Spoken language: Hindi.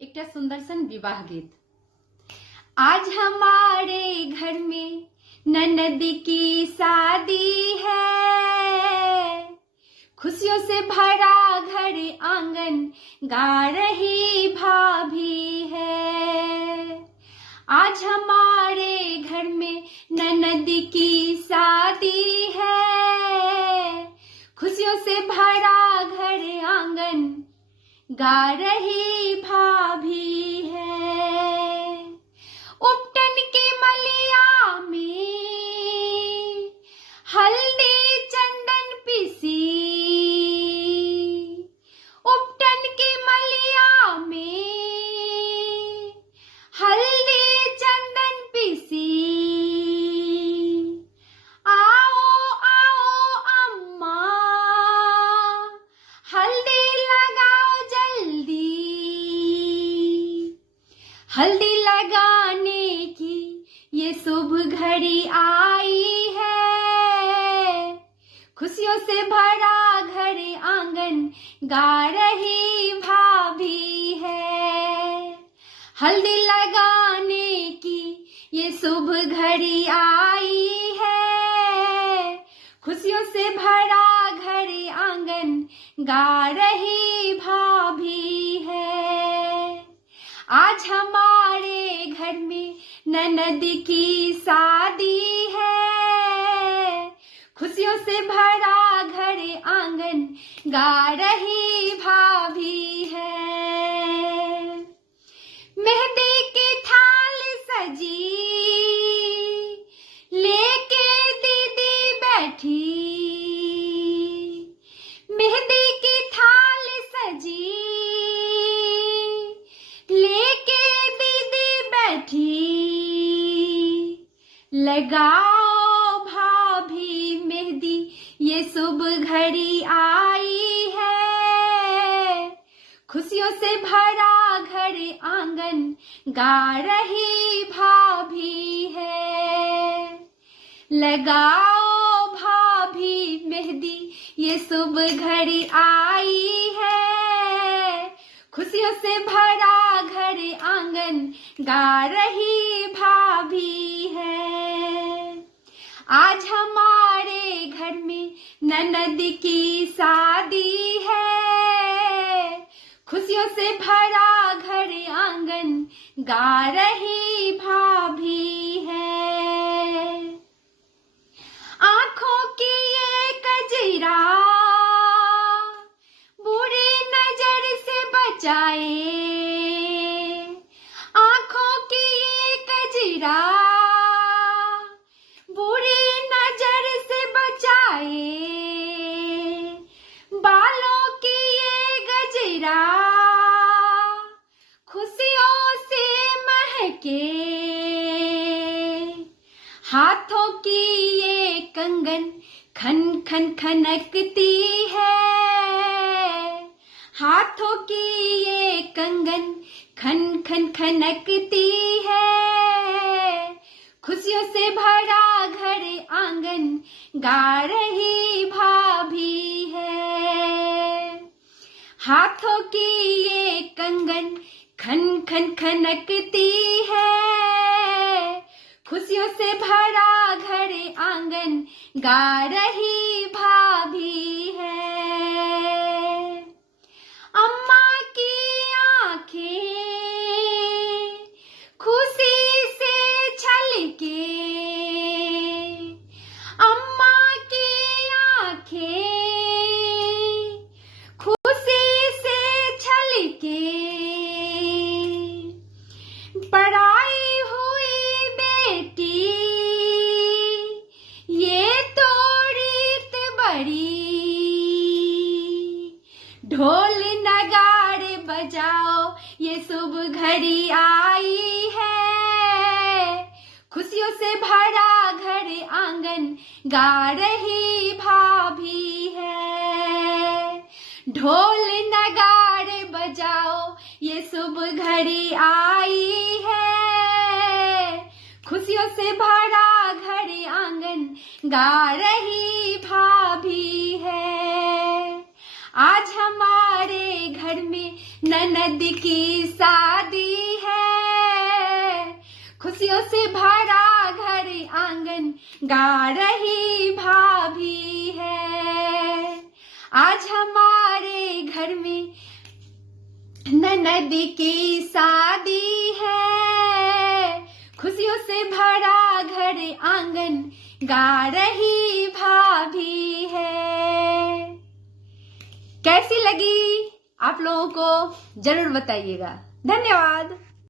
एक सुंदर सन विवाह गीत। आज हमारे घर में ननद की शादी है, खुशियों से भरा घर आंगन गा रही भाभी है। आज हमारे घर में ननद की शादी है, खुशियों से भरा घर आंगन गा रही भाभी है। उपटन के मलिया में हल्दी चंदन पिसी, उपटन के मलिया में हल्दी चंदन पिसी। आओ आओ अम्मा हल्दी लगाओ जल्दी, हल्दी लगाने की ये शुभ घड़ी आई है, खुशियों से भरा घर आंगन गा रही भाभी है। हल्दी लगाने की ये शुभ घड़ी आई है, खुशियों से भरा घर आंगन गा रही भाभी है। आज हमारे घर में ननद की शादी है, खुशियों से भरा घर आंगन गा रही भाभी है। मेहंदी की थाल सजी लेके दीदी बैठी, मेहंदी की थाल सजी लेके दीदी बैठी। लगाओ भाभी मेहंदी ये शुभ घड़ी आई है, खुशियों से भरा घर आंगन गा रही भाभी है। लगाओ भाभी मेहंदी ये शुभ घड़ी आई है, खुशियों से भरा घर आंगन गा रही भाभी है। आज हमारे घर में ननद की शादी है, खुशियों से भरा घर आंगन गा रही भाभी है। आंखों की ये कजरा बुरी नजर से बचाए, आंखों की ये कजरा बुरी नजर से बचाए। बालों की ये गजरा खुशियों से महके, हाथों की ये कंगन खन खन खनकती है, हाथों की ये कंगन खन खन खनकती है, खुशियों से भरा घर आंगन गा रही भाभी है। हाथों की ये कंगन खन खन खनकती है, खुशियों से भरा घर आंगन गा रही भाभी है। अम्मा की आंखें खुशी से छलके, अम्मा की आंखें खुशी से छलके। पढ़ाई हुई बेटी ये तो रीत बड़ी, ढोल नगाड़े बजाओ ये शुभ घड़ी आई है, खुशियों से भरा घर आंगन गा रही भाभी है। ढोल नगाड़े बजाओ ये शुभ घड़ी आई है, खुशियों से भरा घर आंगन गा रही भाभी है। आज हमारे घर में ननद की शादी आंगन गा रही भाभी है। आज हमारे घर में ननद की शादी है, खुशियों से भरा घर आंगन गा रही भाभी है। कैसी लगी आप लोगों को जरूर बताइएगा। धन्यवाद।